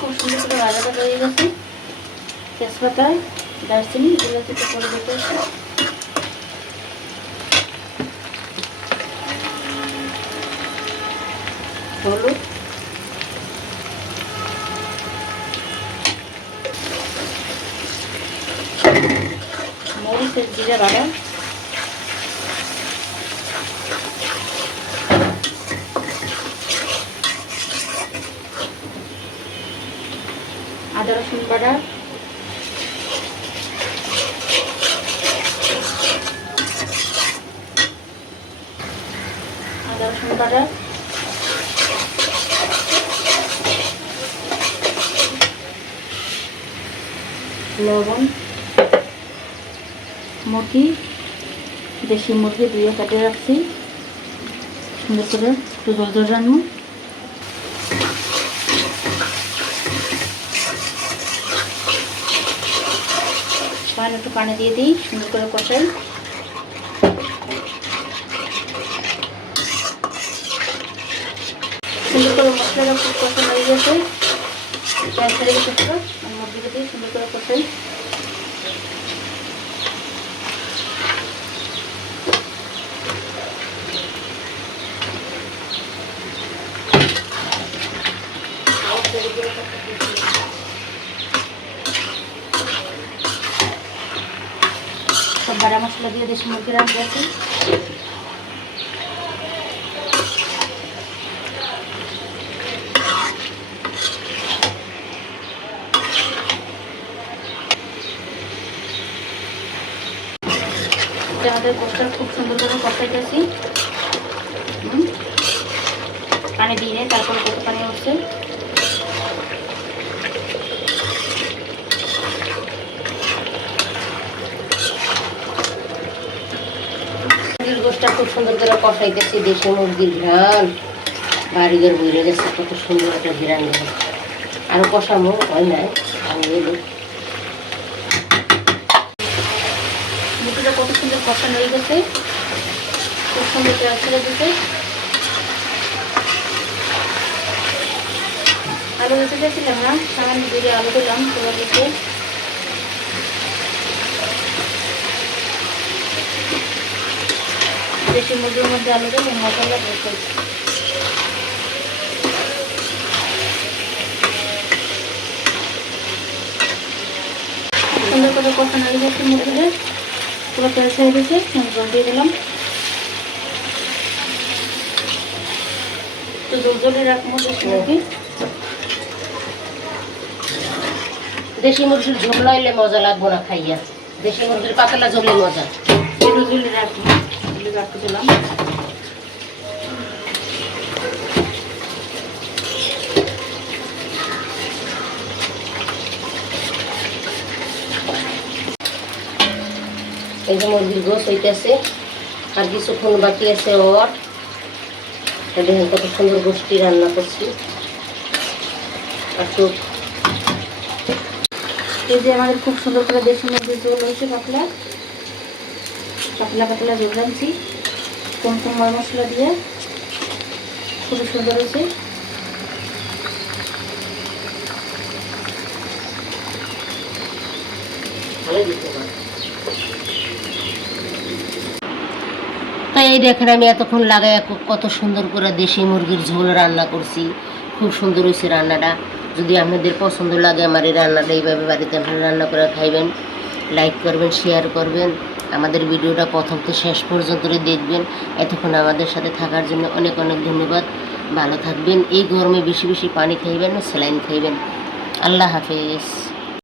খুব সুন্দর করে ভাজা ভাজা গেছে। তেজপাতা দারচিনি করে দিতে হলুদ। মরিচের জিরে বাটা। আদা রসুন বাটা। আদা রসুন বাটা। লবণ। মুরগি দেশি মুরগি দুইয়ে কাটে রাখছি। সুন্দর করে একটু জল জল পান একটু পানি দিয়ে দিই, সুন্দর করে কষাই। সুন্দর করে মশলাটা খুব কষানো হয়ে গেছে। সুন্দর করে কষাই। সব বাড়া মশলা দিয়ে দেশি মুরগি রাখতে আছি আমাদের কোষ্টার খুব সুন্দর করে কষাইতেছি। পানি দিয়ে তারপর কত পানি হচ্ছে। মুরগির খুব সুন্দর করে কষাইতেছি দেশি মুরগির ঘ্রাণ। বাড়িঘর বইরে গেছে, কত সুন্দর একটা ঘিরান গেল আরও কষামো হয় নাই, আমি এলো। কত সুন্দর কষানো হয়ে গেছে। খুব সুন্দর ছেড়ে দিতে আলু দিতে চাইছিলাম না, সামান্য দিয়ে আলু দিলাম তোমার দেশি মুরগির মধ্যে আলু দেবো মশলা বসে সুন্দর করে কষানো হয়ে গেছে মুরগিটা পুরো তেল ছেড়ে দিয়েছে আমি জল দিয়ে দিলাম। তো জল জলে রাখব দেশি মুরগি দেশি মুরগির ঝোল লাইলে মজা লাগবো না খাইয়া। দেশি মুরগির পাতলা ঝোলে মজা। জলে রাখব। রাখতে দিলাম। এই যে মুরগির গোস হইতেছে আর কিছুক্ষণ বাকি আছে ওর। দেখেন কত সুন্দর গোষ্ঠী রান্না করছি। আর তো এই যে আমাদের খুব সুন্দর করে দেশি মুরগির ঝোল হয়েছে পাতলা পাতলা পাতলা ঝোল রাখছি কম ময় মশলা দিয়ে। খুবই সুন্দর হয়েছে। ভালো দিতে পারে তো এই দেখেন আমি এতক্ষণ লাগাই কত সুন্দর করে দেশি মুরগির ঝোল রান্না করছি। খুব সুন্দর হয়েছে রান্নাটা। যদি আপনাদের পছন্দ লাগে আমার এই রান্নাটা, এইভাবে বাড়িতে আপনারা রান্না করে খাইবেন। লাইক করবেন শেয়ার করবেন। আমাদের ভিডিওটা প্রথম থেকে শেষ পর্যন্ত দেখবেন। এতক্ষণ আমাদের সাথে থাকার জন্য অনেক অনেক ধন্যবাদ। ভালো থাকবেন। এই গরমে বেশি বেশি পানি খাইবেন, স্যালাইন খাইবেন। আল্লাহ হাফেজ।